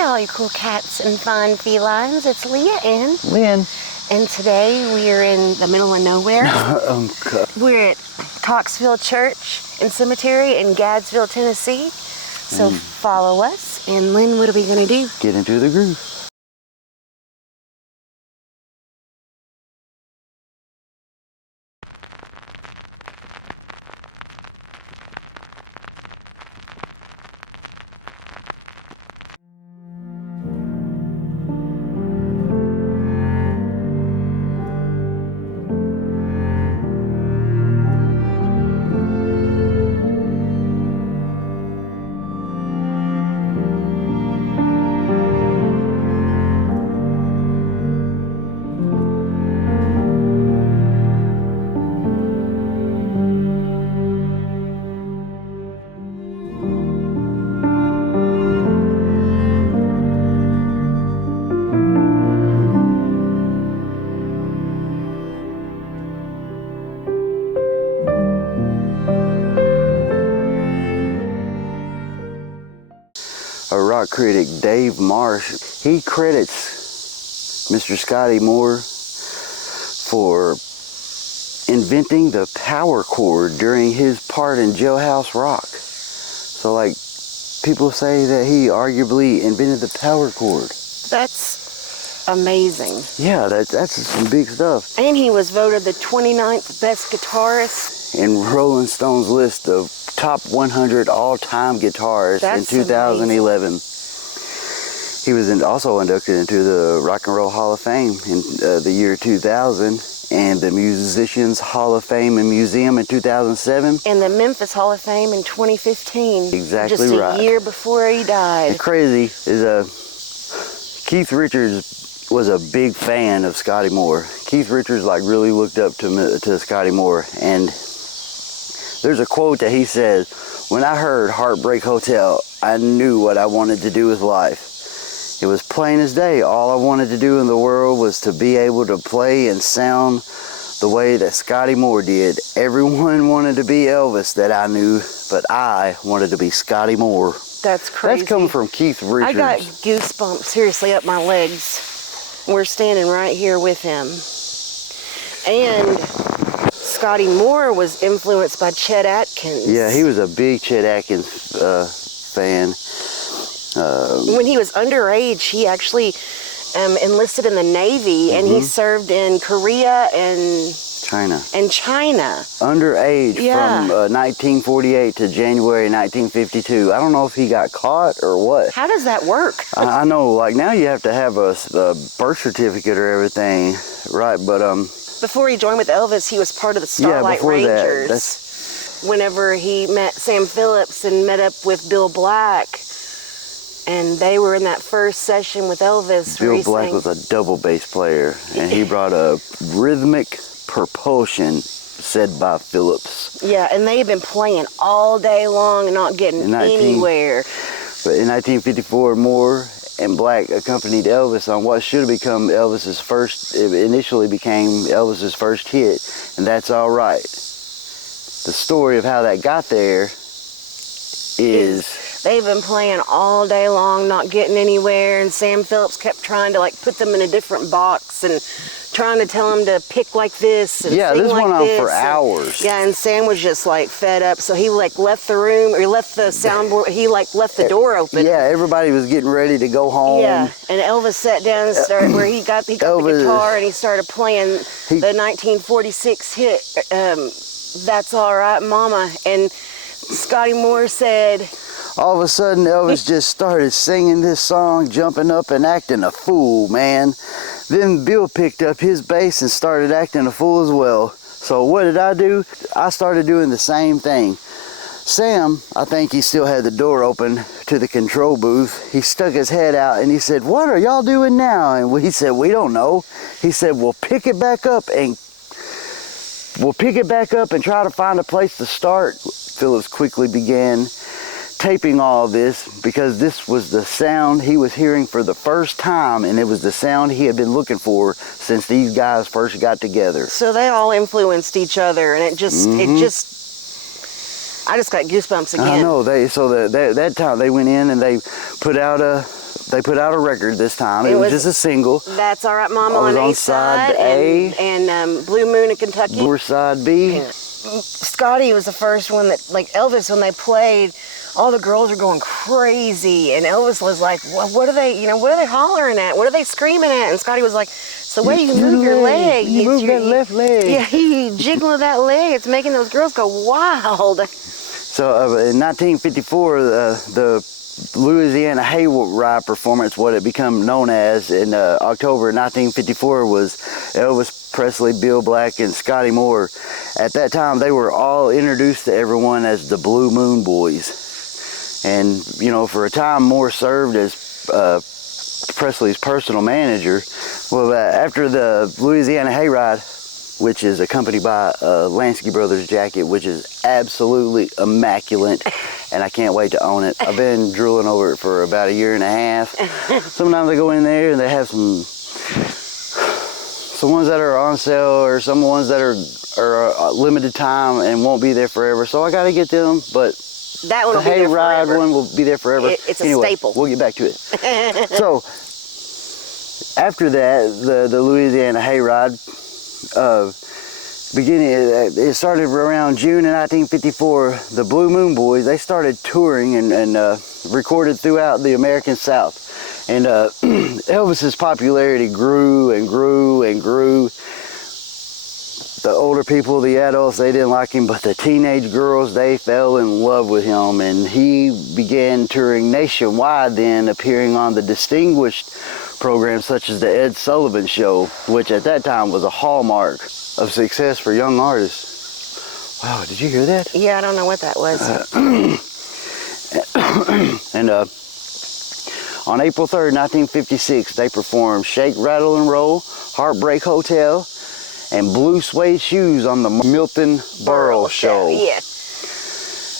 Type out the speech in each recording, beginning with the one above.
all you cool cats and fine felines. It's Leah and Lynn. And today we are in the middle of nowhere. We're at Coxville Church and Cemetery in Gadsville, Tennessee. So follow us. And Lynn, what are we going to do? Get into the groove. Rock critic Dave Marsh, he credits Mr. Scotty Moore for inventing the power chord during his part in Jailhouse Rock. So like, people say that he arguably invented the power chord. That's amazing. Yeah, that's some big stuff. And he was voted the 29th best guitarist in Rolling Stone's list of top 100 all-time guitarists in 2011. Amazing. He was also inducted into the Rock and Roll Hall of Fame in the year 2000 and the Musicians Hall of Fame and Museum in 2007. And the Memphis Hall of Fame in 2015. Exactly just right. Just a year before he died. And crazy is Keith Richards was a big fan of Scotty Moore. Keith Richards like really looked up to Scotty Moore, and there's a quote that he says, "When I heard Heartbreak Hotel, I knew what I wanted to do with life. It was plain as day. All I wanted to do in the world was to be able to play and sound the way that Scotty Moore did. Everyone wanted to be Elvis that I knew, but I wanted to be Scotty Moore." That's crazy. That's coming from Keith Richards. I got goosebumps seriously up my legs. We're standing right here with him. And Scotty Moore was influenced by Chet Atkins. Yeah, he was a big Chet Atkins fan. When he was underage, he actually enlisted in the Navy, and he served in Korea and China. Underage, from 1948 to January 1952. I don't know if he got caught or what. How does that work? I know, like now you have to have a birth certificate or everything, right? But before he joined with Elvis, he was part of the Starlight Rangers. That's... Whenever he met Sam Phillips and met up with Bill Black, and they were in that first session with Elvis. Bill Black was a double bass player, and he brought a rhythmic propulsion said by Phillips. Yeah, and they've been playing all day long and not getting anywhere. But in 1954, Moore and Black accompanied Elvis on what should have become Elvis's first, it initially became Elvis's first hit, and That's All Right. The story of how that got there is... They've been playing all day long, not getting anywhere, and Sam Phillips kept trying to like put them in a different box and trying to tell them to pick like this and sing this like went on this. for hours. Yeah, and Sam was just like fed up, so he like left the room, or he left the soundboard, he like left the door open. Yeah, everybody was getting ready to go home. Yeah, and Elvis sat down and started, where he got the guitar, and he started playing the 1946 hit, That's All Right, Mama. And Scotty Moore said... All of a sudden, Elvis just started singing this song, jumping up and acting a fool, man. Then Bill picked up his bass and started acting a fool as well. So what did I do? I started doing the same thing. Sam, I think he still had the door open to the control booth. He stuck his head out and he said, "What are y'all doing now?" And we said, "We don't know." He said, "We'll pick it back up and try to find a place to start." Phillips quickly began taping all this because this was the sound he was hearing for the first time, and it was the sound he had been looking for since these guys first got together. So they all influenced each other, and I just got goosebumps again. I know. That time they went in and they put out a They put out a record this time. It was just a single. That's All Right Mama I was on A side, A, and Blue Moon in Kentucky. Blue side B. Scotty was the first one that, like Elvis, when they played, all the girls were going crazy, and Elvis was like, what are they, what are they hollering at? What are they screaming at? And Scotty was like, it's the way you move your leg. You move that left leg. Yeah, you jiggle that leg. It's making those girls go wild. So in 1954, the Louisiana Hayride performance, what it became known as in October 1954, was Elvis Presley, Bill Black, and Scotty Moore. At that time, they were all introduced to everyone as the Blue Moon Boys. And, for a time, Moore served as Presley's personal manager. Well, after the Louisiana Hayride, which is accompanied by a Lansky Brothers jacket, which is absolutely immaculate, and I can't wait to own it. I've been drooling over it for about a year and a half. Sometimes I go in there and they have some ones that are on sale, or some ones that are limited time and won't be there forever. So I got to get them, but that one the Hayride one will be there forever. It's a anyway, staple. We'll get back to it. So after that, the Louisiana Hayride, it started around June of 1954. The Blue Moon Boys, they started touring and recorded throughout the American South. And Elvis's popularity grew and grew and grew. The older people, the adults, they didn't like him, but the teenage girls, they fell in love with him. And he began touring nationwide then, appearing on the distinguished programs such as the Ed Sullivan Show, which at that time was a hallmark of success for young artists. Wow, did you hear that? Yeah, I don't know what that was. And on April 3rd, 1956, they performed Shake, Rattle, and Roll, Heartbreak Hotel, and Blue Suede Shoes on the Milton Berle Show. Yeah.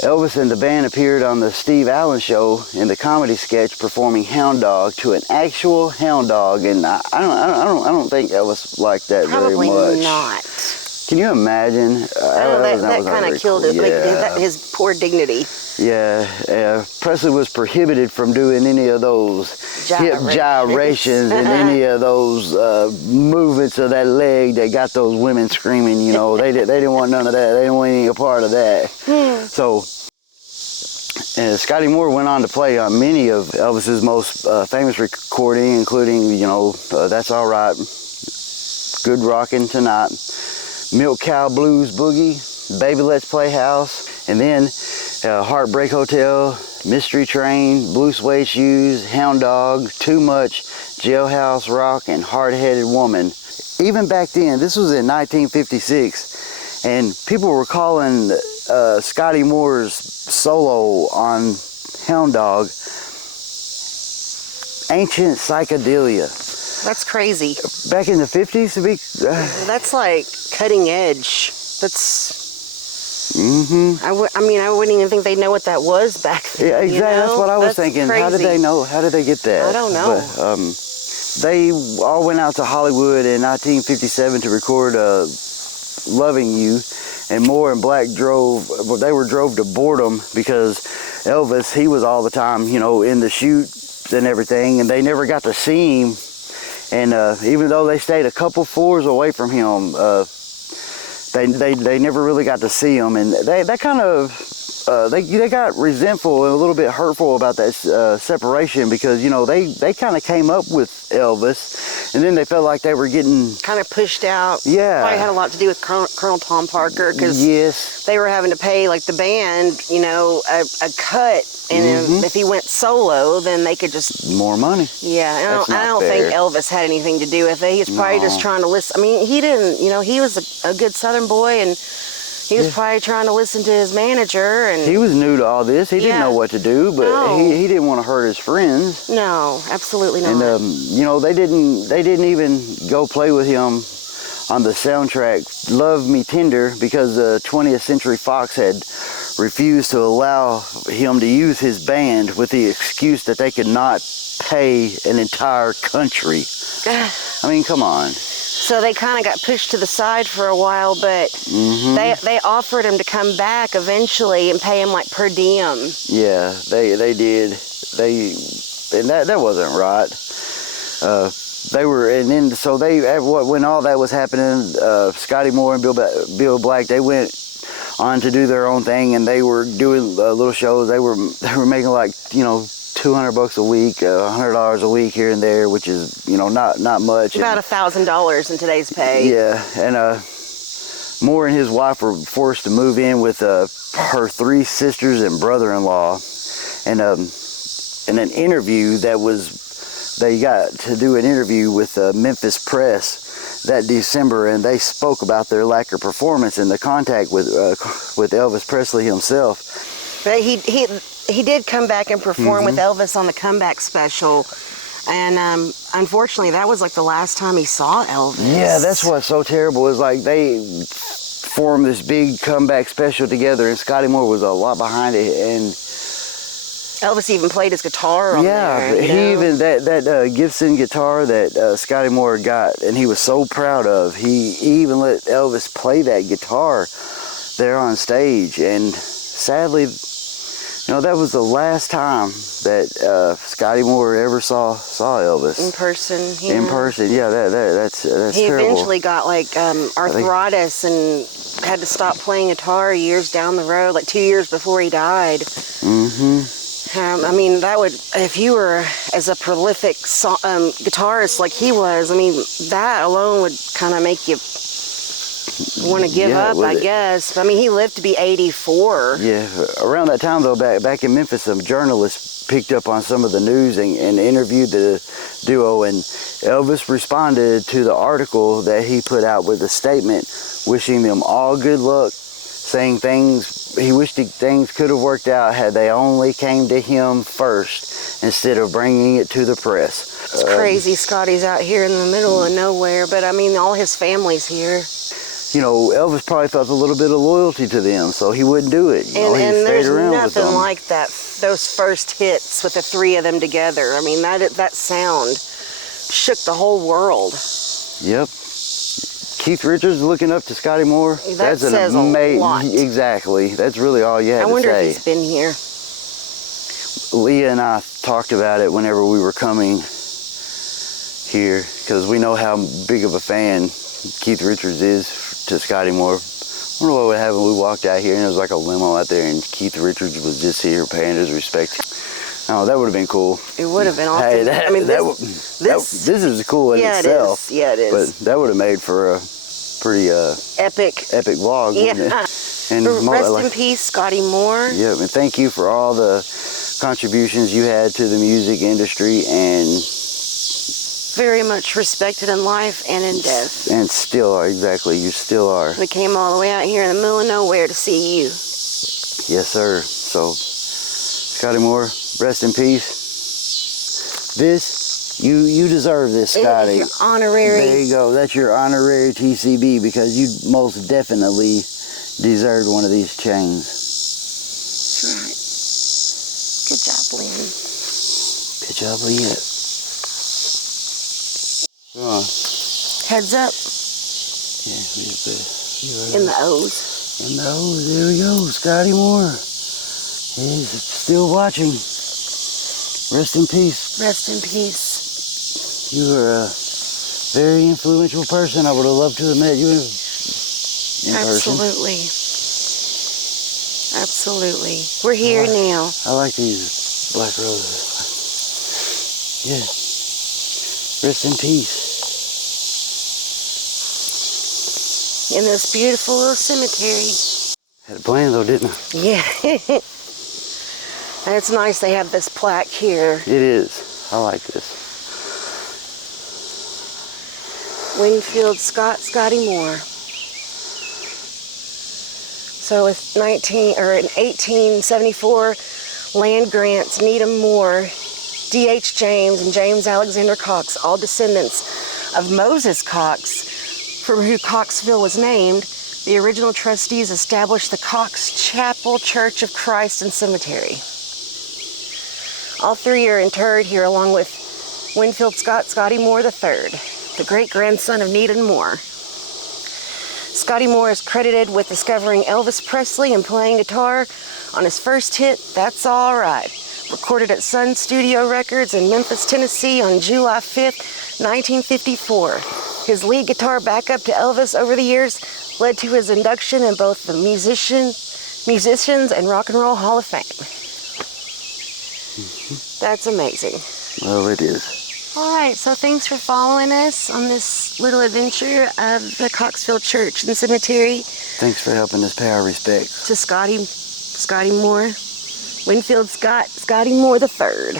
Elvis and the band appeared on the Steve Allen Show in the comedy sketch performing Hound Dog to an actual hound dog, and I don't think Elvis liked that very much. Probably not. Can you imagine? That kind of killed his poor dignity. Yeah, Presley was prohibited from doing any of those hip gyrations and any of those movements of that leg that got those women screaming. They didn't want none of that. They didn't want any part of that. So Scotty Moore went on to play on many of Elvis's most famous recordings, including That's All Right, Good Rockin' Tonight, Milk Cow Blues Boogie, Baby Let's Play House, and then Heartbreak Hotel, Mystery Train, Blue Suede Shoes, Hound Dog, Too Much, Jailhouse Rock, and Hard-Headed Woman. Even back then, this was in 1956, and people were calling Scotty Moore's solo on Hound Dog ancient psychedelia. That's crazy. Back in the 50s, that's like cutting edge. That's. I wouldn't even think they'd know what that was back then. Yeah, exactly. That's what I was thinking. Crazy. How did they know? How did they get that? I don't know. But, they all went out to Hollywood in 1957 to record "Loving You," and Moore and Black drove to boredom because Elvis, he was all the time, in the shoots and everything, and they never got to see him. And even though they stayed a couple floors away from him, they never really got to see him, and they kind of they got resentful and a little bit hurtful about that separation because they kind of came up with Elvis, and then they felt like they were getting kind of pushed out. Yeah, probably had a lot to do with Colonel Tom Parker because they were having to pay like the band, a cut. And if he went solo, then they could just more money. Yeah, I don't think Elvis had anything to do with it. He was probably just trying to listen. I mean, he didn't. He was a good Southern boy, and he was probably trying to listen to his manager. And he was new to all this. He didn't know what to do, but he didn't want to hurt his friends. No, absolutely not. And they didn't even go play with him on the soundtrack "Love Me Tender" because 20th Century Fox had refused to allow him to use his band with the excuse that they could not pay an entire country. I mean, come on. So they kind of got pushed to the side for a while, but they offered him to come back eventually and pay him like per diem. Yeah, they did. and that wasn't right. They were, and then so when all that was happening, Scotty Moore and Bill Black, they went on to do their own thing, and they were doing little shows. They were making like, you know, $200 a week, $100 a week here and there, which is, you know, not much. About $1,000 in today's pay. Yeah, and Moore and his wife were forced to move in with her 3 sisters and brother-in-law, and in an interview they got to do an interview with Memphis Press that December, and they spoke about their lack of performance and the contact with Elvis Presley himself. But he did come back and perform with Elvis on the comeback special, and unfortunately that was like the last time he saw Elvis. Yeah, that's what's so terrible, is like they formed this big comeback special together, and Scotty Moore was a lot behind it, and Elvis even played his guitar on there. He even that Gibson guitar that Scotty Moore got, and he was so proud of. He even let Elvis play that guitar there on stage, and sadly, you know, that was the last time that Scotty Moore ever saw Elvis in person. Yeah. In person, yeah, that's he terrible. Eventually got like arthritis and had to stop playing guitar years down the road, like 2 years before he died. I mean, that would, if you were as a prolific guitarist like he was, I mean, that alone would kind of make you want to give up, I guess. I mean, he lived to be 84. Yeah, around that time, though, back in Memphis, a journalist picked up on some of the news and interviewed the duo, and Elvis responded to the article that he put out with a statement wishing them all good luck, saying he wished things could have worked out had they only came to him first instead of bringing it to the press. It's crazy Scotty's out here in the middle of nowhere, but I mean, all his family's here. You know, Elvis probably felt a little bit of loyalty to them, so he wouldn't do it. You know, and there's with nothing them. like that, those first hits with the 3 of them together. I mean, that sound shook the whole world. Yep. Keith Richards looking up to Scotty Moore. That says a lot. Exactly. That's really all you had to say. I wonder if he's been here. Leah and I talked about it whenever we were coming here, because we know how big of a fan Keith Richards is to Scotty Moore. I wonder what would happen if we walked out here and there was like a limo out there and Keith Richards was just here paying his respects. Oh, that would have been cool. It would have been awesome. Hey, I mean, this is cool in itself. Yeah, it is. But that would have made for a pretty epic vlog. Yeah. Wouldn't it? And rest in peace, Scotty Moore. Yeah, and thank you for all the contributions you had to the music industry, and very much respected in life and in death. And still are, exactly. You still are. We came all the way out here in the middle of nowhere to see you. Yes, sir. So, Scotty Moore, rest in peace. You deserve this, Scotty. Your honorary. There you go. That's your honorary TCB, because you most definitely deserved one of these chains. That's right. Good job, Lynn. Good job, Leah. Heads up. Yeah, in the O's. In the O's. There we go. Scotty Moore. He's still watching. Rest in peace. Rest in peace. You are a very influential person. I would have loved to have met you in person. Absolutely. We're here now. I like these black roses. Yeah. Rest in peace. In this beautiful little cemetery. Had a plan though, didn't I? Yeah. And it's nice they have this plaque here. It is. I like this. Winfield Scotty Moore. So with in 1874, land grants Needham Moore, D.H. James, and James Alexander Cox, all descendants of Moses Cox, from who Coxville was named. The original trustees established the Cox Chapel Church of Christ and Cemetery. All 3 are interred here along with Winfield Scotty Moore III, the great-grandson of Needham Moore. Scotty Moore is credited with discovering Elvis Presley and playing guitar on his first hit, That's All Right. recorded at Sun Studio Records in Memphis, Tennessee on July 5th, 1954. His lead guitar backup to Elvis over the years led to his induction in both the Musicians and Rock and Roll Hall of Fame. That's amazing. Well, it is. All right, so thanks for following us on this little adventure of the Coxville Church and Cemetery. Thanks for helping us pay our respects To Scotty Moore, Winfield Scotty Moore III.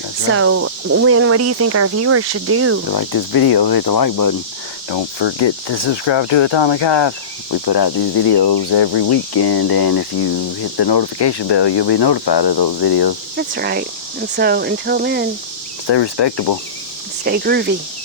So, Lynn, what do you think our viewers should do? If you like this video, hit the like button. Don't forget to subscribe to Atomic Hive. We put out these videos every weekend, and if you hit the notification bell, you'll be notified of those videos. That's right. And so, until then, Stay respectable. stay groovy.